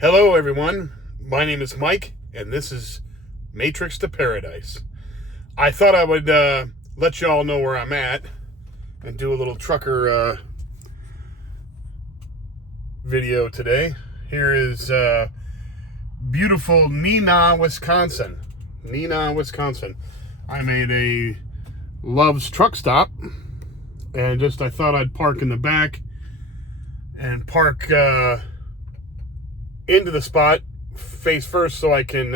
Hello, everyone. My name is Mike, and this is Matrix to Paradise. I thought I would let you all know where I'm at and do a little trucker video today. Here is beautiful Neenah, Wisconsin. Neenah, Wisconsin. I made a Love's truck stop, and I thought I'd park in the back and park into the spot face first so I can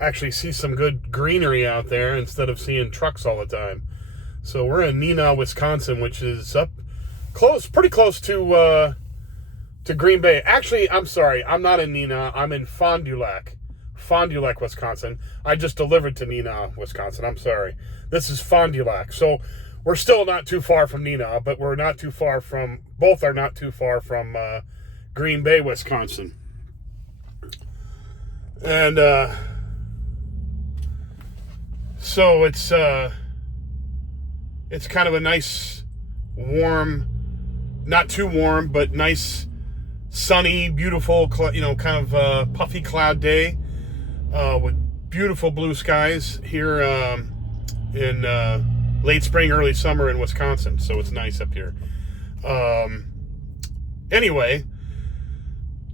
actually see some good greenery out there instead of seeing trucks all the time. So we're in Neenah, Wisconsin, which is up pretty close to Green Bay. Actually, I'm sorry, I'm not in Neenah. I'm in Fond du Lac, Wisconsin. I just delivered to Neenah, Wisconsin. I'm sorry. This is Fond du Lac. So we're still not too far from Neenah, but both are not too far from Green Bay, Wisconsin. And so it's kind of a nice, warm, not too warm, but nice, sunny, beautiful, kind of puffy cloud day with beautiful blue skies here in late spring, early summer in Wisconsin. So it's nice up here. Anyway,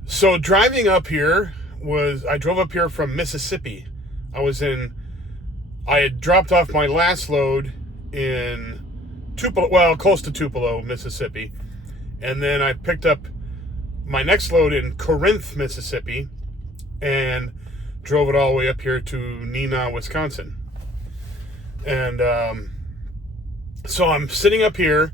so driving up here I drove up here from Mississippi. I had dropped off my last load in close to Tupelo, Mississippi. And then I picked up my next load in Corinth, Mississippi, and drove it all the way up here to Neenah, Wisconsin. And so I'm sitting up here.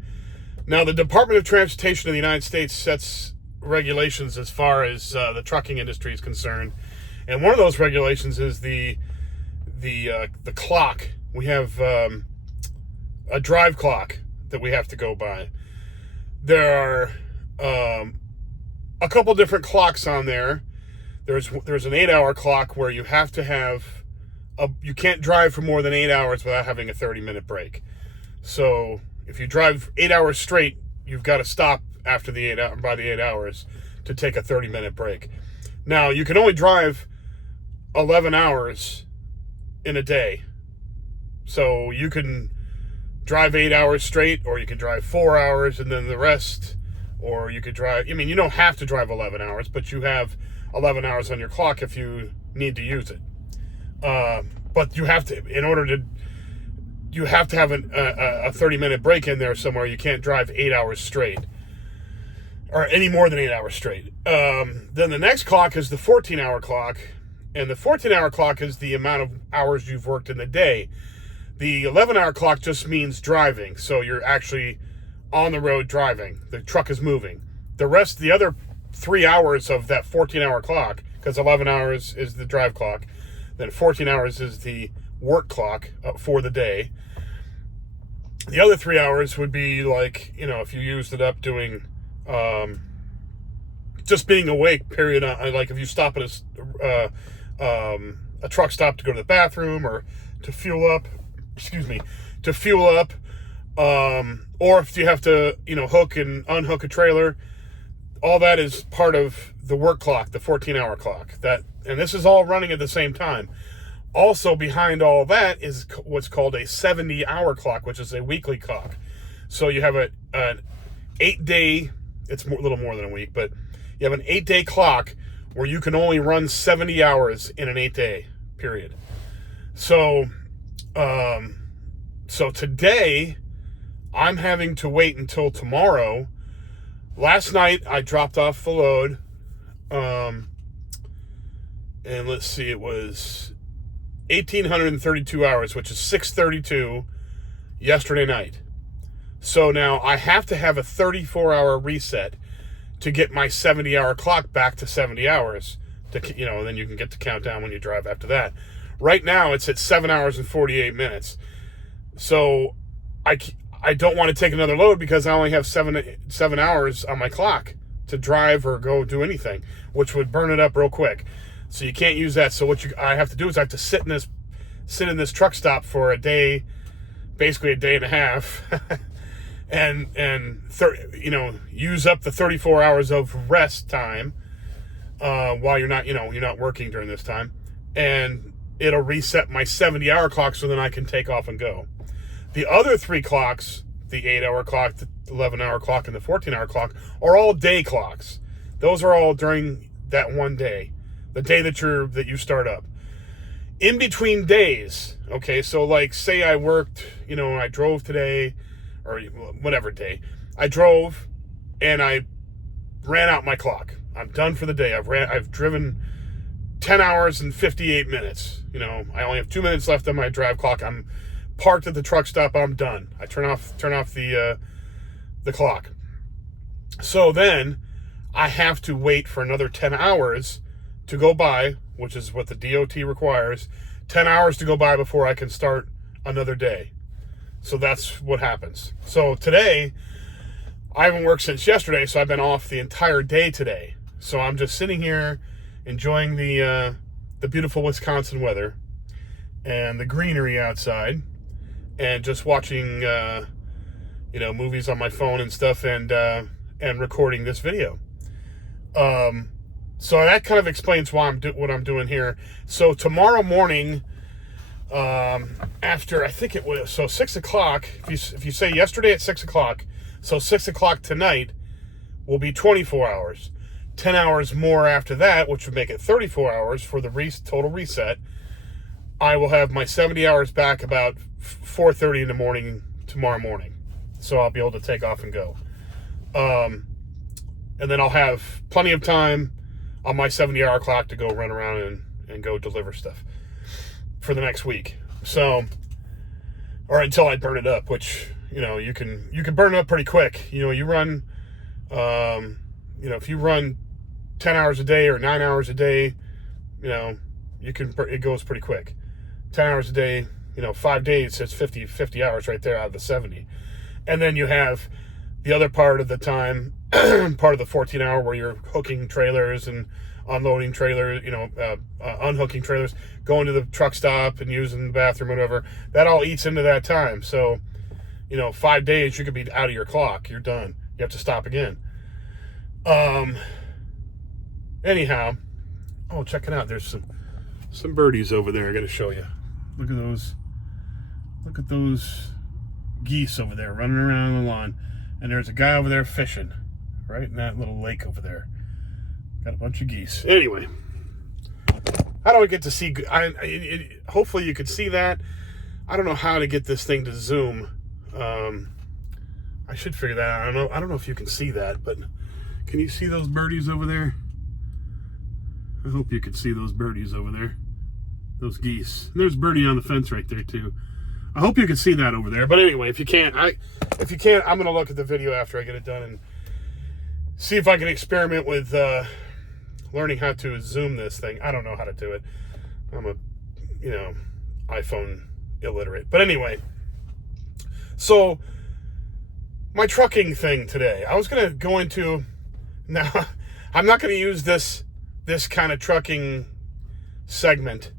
Now, the Department of Transportation of the United States sets regulations as far as the trucking industry is concerned. And one of those regulations is the clock. We have a drive clock that we have to go by. There are a couple different clocks on there. There's an 8-hour clock where you have to have you can't drive for more than 8 hours without having a 30-minute break. So if you drive 8 hours straight, you've got to stop after by the 8 hours to take a 30-minute break. Now, you can only drive 11 hours in a day. So you can drive 8 hours straight, or you can drive 4 hours and then the rest, or you could drive, you don't have to drive 11 hours, but you have 11 hours on your clock if you need to use it. But you have to, you have to have a 30-minute break in there somewhere. You can't drive 8 hours straight, or any more than 8 hours straight. Then the next clock is the 14-hour clock, and the 14-hour clock is the amount of hours you've worked in the day. The 11-hour clock just means driving, so you're actually on the road driving. The truck is moving. The other 3 hours of that 14-hour clock, because 11 hours is the drive clock, then 14 hours is the work clock for the day. The other 3 hours would be like, if you used it up doing just being awake, period. Like if you stop at a truck stop to go to the bathroom or to fuel up, or if you have to, hook and unhook a trailer, all that is part of the work clock, the 14-hour clock. And this is all running at the same time. Also behind all that is what's called a 70-hour clock, which is a weekly clock. So you have an 8-day, it's a little more than a week, but you have an 8-day clock where you can only run 70 hours in an 8-day period. So today I'm having to wait until tomorrow. Last night I dropped off the load, and let's see, it was 1,832 hours, which is 632 yesterday night. So now I have to have a 34-hour reset to get my 70-hour clock back to 70 hours. Then you can get the countdown when you drive after that. Right now it's at 7 hours and 48 minutes. So I don't want to take another load because I only have 7 hours on my clock to drive or go do anything, which would burn it up real quick. So you can't use that. So what I have to do is I have to sit in this truck stop for a day, basically a day and a half, and use up the 34 hours of rest time, while you're not working during this time, and it'll reset my 70-hour clock so then I can take off and go. The other 3 clocks, the 8-hour clock, the 11-hour clock, and the 14-hour clock, are all day clocks. Those are all during that one day, the day that you start up. In between days, okay, so like say I worked, I drove today, or whatever day, I drove and I ran out my clock. I'm done for the day. I've driven 10 hours and 58 minutes. I only have 2 minutes left on my drive clock. I'm parked at the truck stop. I'm done. I turn off the clock. So then I have to wait for another 10 hours to go by, which is what the DOT requires. 10 hours to go by before I can start another day. So that's what happens. So today, I haven't worked since yesterday, so I've been off the entire day today. So I'm just sitting here enjoying the beautiful Wisconsin weather and the greenery outside, and just watching movies on my phone and stuff, and recording this video. So that kind of explains why what I'm doing here. So tomorrow morning, after, I think it was, 6 o'clock, if you say yesterday at 6 o'clock, so 6 o'clock tonight will be 24 hours. 10 hours more after that, which would make it 34 hours for the total reset. I will have my 70 hours back about 4:30 in the morning tomorrow morning. So I'll be able to take off and go. And then I'll have plenty of time on my 70-hour clock to go run around and go deliver stuff for the next week. So, or until I burn it up, which, you can burn it up pretty quick. You run, if you run 10 hours a day or 9 hours a day, it goes pretty quick. 10 hours a day, 5 days, it's 50 hours right there out of the 70. And then you have the other part of the time, part of the 14-hour where you're hooking trailers and unloading trailers, unhooking trailers, going to the truck stop and using the bathroom, whatever. That all eats into that time. So, 5 days, you could be out of your clock. You're done. You have to stop again. Anyhow, check it out. There's some birdies over there I got to show you. Look at those. Look at those geese over there running around the lawn. And there's a guy over there fishing right in that little lake over there. Got a bunch of geese. Anyway, how do I get to see? Hopefully you could see that. I don't know how to get this thing to zoom. I should figure that out. I don't know if you can see that, but can you see those birdies over there? I hope you can see those birdies over there. Those geese. And there's birdie on the fence right there too. I hope you can see that over there. But anyway, if you can't, I'm gonna look at the video after I get it done and see if I can experiment with learning how to zoom this thing. I don't know how to do it. I'm a, iPhone illiterate. But anyway, so my trucking thing today. I was gonna go into, now I'm not gonna use this kind of trucking segment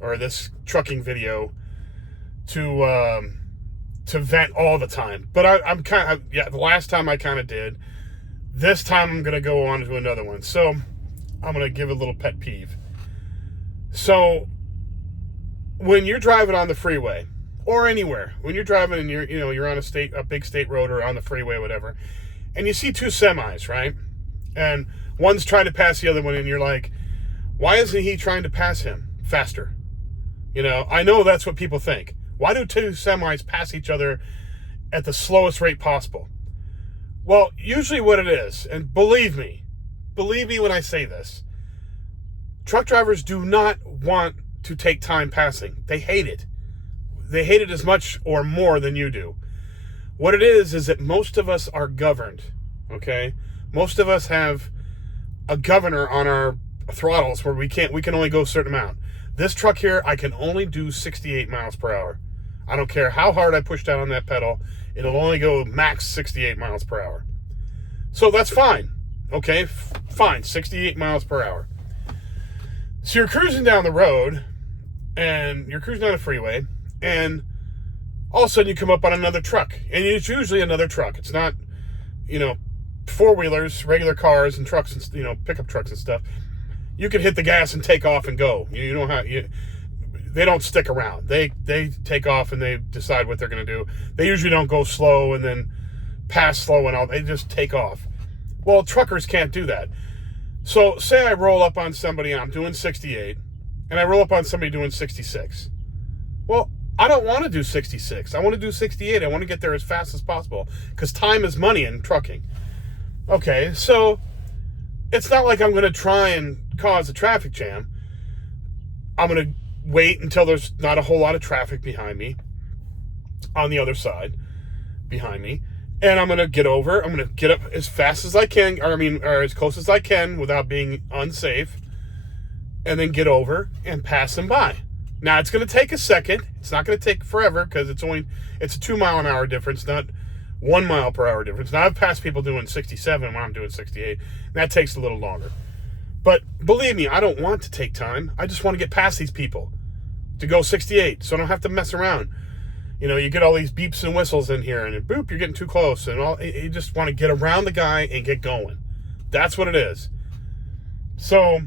or this trucking video to vent all the time. But I'm kind of, the last time I kind of did. This time I'm going to go on to another one. So I'm going to give a little pet peeve. So when you're driving on the freeway or anywhere, when you're driving and you're on a big state road or on the freeway, whatever, and you see two semis, right? And one's trying to pass the other one, and you're like, why isn't he trying to pass him faster? I know that's what people think. Why do two semis pass each other at the slowest rate possible? Well, usually what it is, and believe me when I say this, truck drivers do not want to take time passing. They hate it. They hate it as much or more than you do. What it is that most of us are governed, okay? Most of us have a governor on our throttles where we can only go a certain amount. This truck here, I can only do 68 miles per hour. I don't care how hard I push down on that pedal. It'll only go max 68 miles per hour. So that's fine. Okay, fine, 68 miles per hour. So you're cruising down the road, and you're cruising down a freeway, and all of a sudden you come up on another truck. And it's usually another truck. It's not, four-wheelers, regular cars and trucks and, pickup trucks and stuff. you can hit the gas and take off and go. You know how they don't stick around. They take off and they decide what they're going to do. They usually don't go slow and then pass slow and all. They just take off. Well, truckers can't do that. So say I roll up on somebody and I'm doing 68 and I roll up on somebody doing 66. Well, I don't want to do 66. I want to do 68. I want to get there as fast as possible because time is money in trucking. Okay, so it's not like I'm going to try and cause a traffic jam. I'm going to wait until there's not a whole lot of traffic behind me on the other side behind me. And I'm going to get over. I'm going to get up as fast as I can, or as close as I can without being unsafe. And then get over and pass them by. Now, it's going to take a second. It's not going to take forever because it's a 2 mile an hour difference, not 1 mile per hour difference. Now, I've passed people doing 67 when I'm doing 68. And that takes a little longer. But believe me, I don't want to take time. I just want to get past these people to go 68 so I don't have to mess around. You know, you get all these beeps and whistles in here, and boop, you're getting too close, and all. You just want to get around the guy and get going. That's what it is. So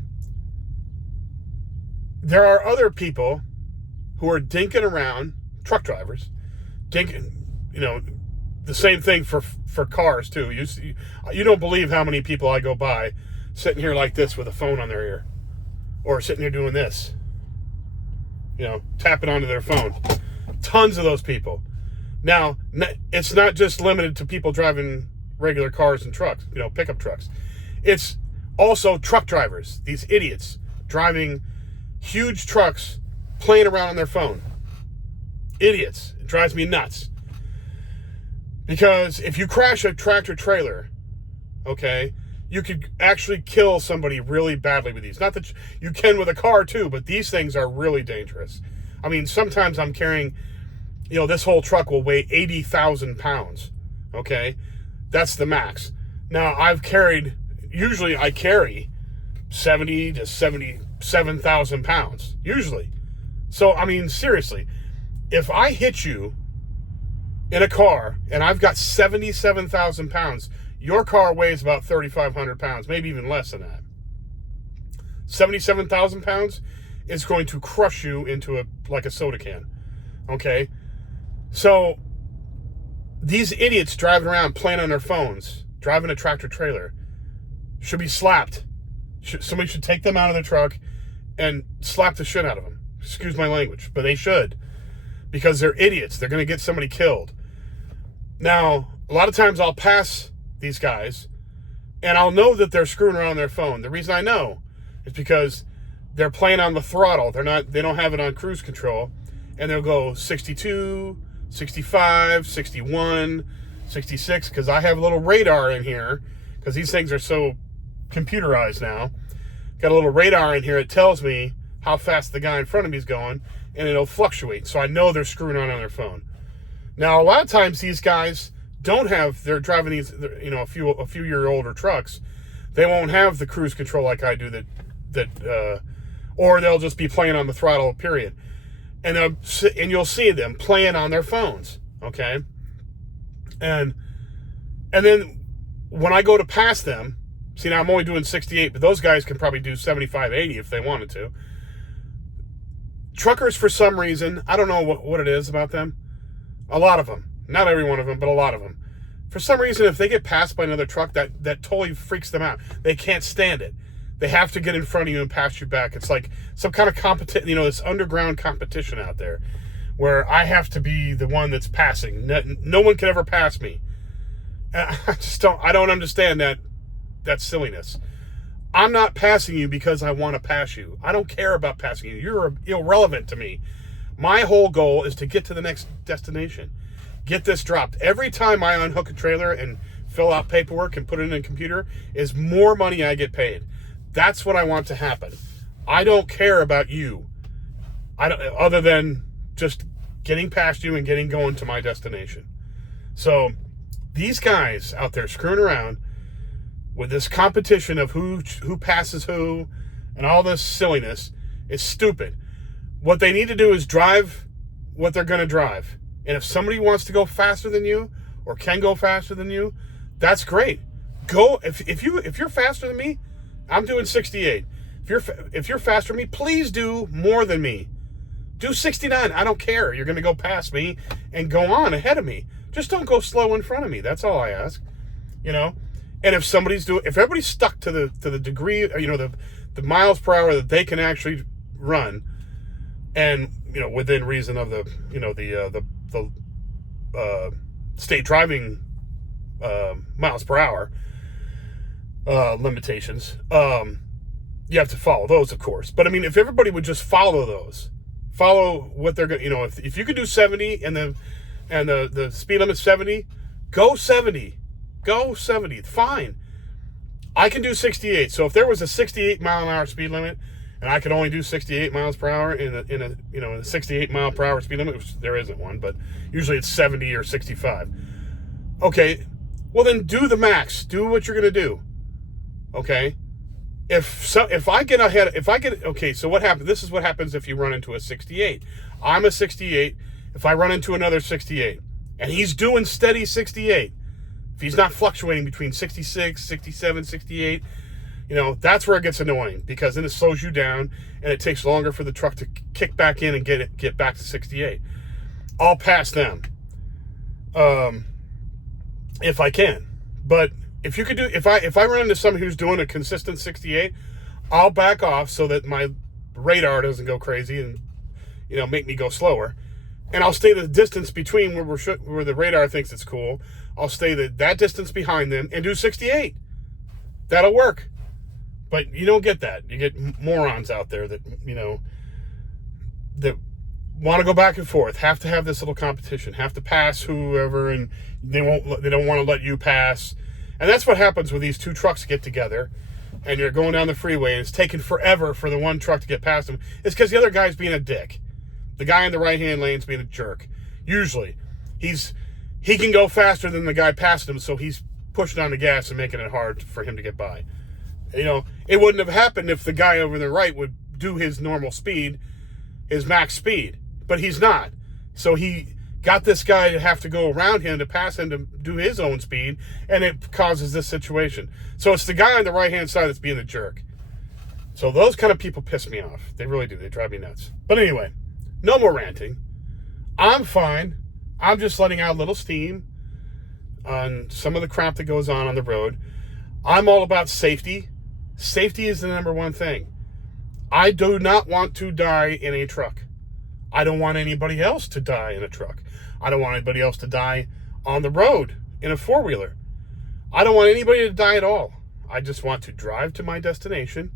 there are other people who are dinking around, truck drivers, dinking. You know, the same thing for cars too. You don't believe how many people I go by sitting here like this with a phone on their ear, or sitting here doing this. You know, tapping onto their phone. Tons of those people. Now, it's not just limited to people driving regular cars and trucks, you know, pickup trucks. It's also truck drivers, these idiots driving huge trucks, playing around on their phone. Idiots. It drives me nuts. Because if you crash a tractor trailer, okay, you could actually kill somebody really badly with these. Not that you can with a car too, but these things are really dangerous. I mean, sometimes I'm carrying, you know, this whole truck will weigh 80,000 pounds, okay? That's the max. Now, usually I carry 70 to 77,000 pounds, usually. So, I mean, seriously, if I hit you in a car and I've got 77,000 pounds, your car weighs about 3,500 pounds, maybe even less than that. 77,000 pounds is going to crush you into like a soda can, okay? So these idiots driving around playing on their phones, driving a tractor trailer, should be slapped. Somebody should take them out of their truck and slap the shit out of them. Excuse my language, but they should, because they're idiots. They're going to get somebody killed. Now, a lot of times I'll pass these guys and I'll know that they're screwing around on their phone. The reason I know is because they're playing on the throttle. They don't have it on cruise control, and they'll go 62, 65, 61, 66, because I have a little radar in here, because these things are so computerized now. Got a little radar in here. It tells me how fast the guy in front of me is going, and it'll fluctuate, so I know they're screwing around on their phone. Now, a lot of times these guys they're driving these, you know, a few year older trucks. They won't have the cruise control like I do, or they'll just be playing on the throttle, period. And you'll see them playing on their phones, okay? And then when I go to pass them, see, now I'm only doing 68, but those guys can probably do 75, 80 if they wanted to. Truckers, for some reason, I don't know what it is about them. A lot of them. Not every one of them, but a lot of them. For some reason, if they get passed by another truck, that totally freaks them out. They can't stand it. They have to get in front of you and pass you back. It's like some kind of competition, you know, this underground competition out there where I have to be the one that's passing. No one can ever pass me. I don't understand that silliness. I'm not passing you because I want to pass you. I don't care about passing you. You're irrelevant to me. My whole goal is to get to the next destination. Get this dropped. Every time I unhook a trailer and fill out paperwork and put it in a computer is more money I get paid. That's what I want to happen. I don't care about you. Other than just getting past you and getting going to my destination. So these guys out there screwing around with this competition of who passes who and all this silliness is stupid. What they need to do is drive what they're going to drive. And if somebody wants to go faster than you or can go faster than you, that's great. Go. If you're faster than me, I'm doing 68. If you're faster than me, please do more than me. Do 69. I don't care. You're going to go past me and go on ahead of me. Just don't go slow in front of me. That's all I ask. You know? And if everybody's stuck to the degree, you know, the miles per hour that they can actually run, and, you know, within reason of the, you know, the state driving miles per hour limitations, you have to follow those, of course. But I mean, if everybody would just follow what they're going to, you know, if you could do 70 and the speed limit's 70, go 70. Go 70. Fine. I can do 68. So if there was a 68 mile an hour speed limit and I could only do 68 miles per hour in a 68 mile per hour speed limit, which there isn't one, but usually it's 70 or 65. Okay. Well, then do the max. Do what you're going to do. Okay. If I get ahead, okay, so what happens? This is what happens if you run into a 68. I'm a 68. If I run into another 68 and he's doing steady 68, if he's not fluctuating between 66, 67, 68, you know, that's where it gets annoying, because then it slows you down and it takes longer for the truck to kick back in and get back to 68. I'll pass them if I can. But if I run into somebody who's doing a consistent 68, I'll back off so that my radar doesn't go crazy and, you know, make me go slower. And I'll stay the distance between where the radar thinks it's cool. I'll stay that distance behind them and do 68. That'll work. But you don't get that. You get morons out there that, you know, that want to go back and forth, have to have this little competition, have to pass whoever, and they don't want to let you pass. And that's what happens when these two trucks get together and you're going down the freeway and it's taking forever for the one truck to get past them. It's because the other guy's being a dick. The guy in the right-hand lane's being a jerk. Usually. He can go faster than the guy passing him, so he's pushing on the gas and making it hard for him to get by. You know, it wouldn't have happened if the guy over the right would do his normal speed, his max speed. But he's not. So he got this guy to have to go around him to pass him to do his own speed, and it causes this situation. So it's the guy on the right-hand side that's being the jerk. So those kind of people piss me off. They really do. They drive me nuts. But anyway, no more ranting. I'm fine. I'm just letting out a little steam on some of the crap that goes on the road. I'm all about safety. Safety is the number one thing. I do not want to die in a truck. I don't want anybody else to die in a truck. I don't want anybody else to die on the road in a four-wheeler. I don't want anybody to die at all. I just want to drive to my destination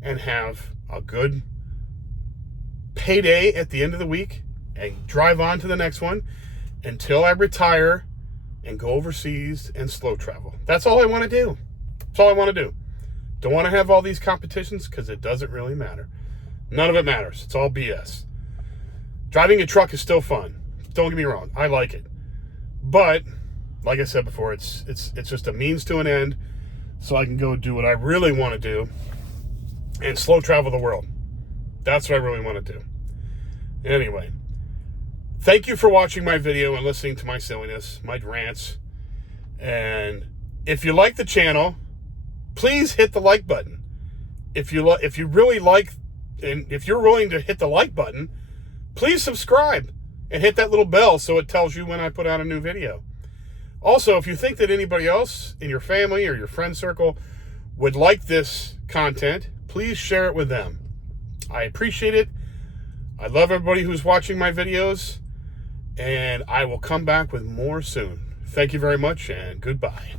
and have a good payday at the end of the week and drive on to the next one until I retire and go overseas and slow travel. That's all I want to do. That's all I want to do. Don't want to have all these competitions because it doesn't really matter. None of it matters. It's all BS. Driving a truck is still fun. Don't get me wrong. I like it. But, like I said before, it's just a means to an end so I can go do what I really want to do and slow travel the world. That's what I really want to do. Anyway, thank you for watching my video and listening to my silliness, my rants. And if you like the channel, please hit the like button. If you really like, and if you're willing to hit the like button, please subscribe and hit that little bell so it tells you when I put out a new video. Also, if you think that anybody else in your family or your friend circle would like this content, please share it with them. I appreciate it. I love everybody who's watching my videos, and I will come back with more soon. Thank you very much, and goodbye.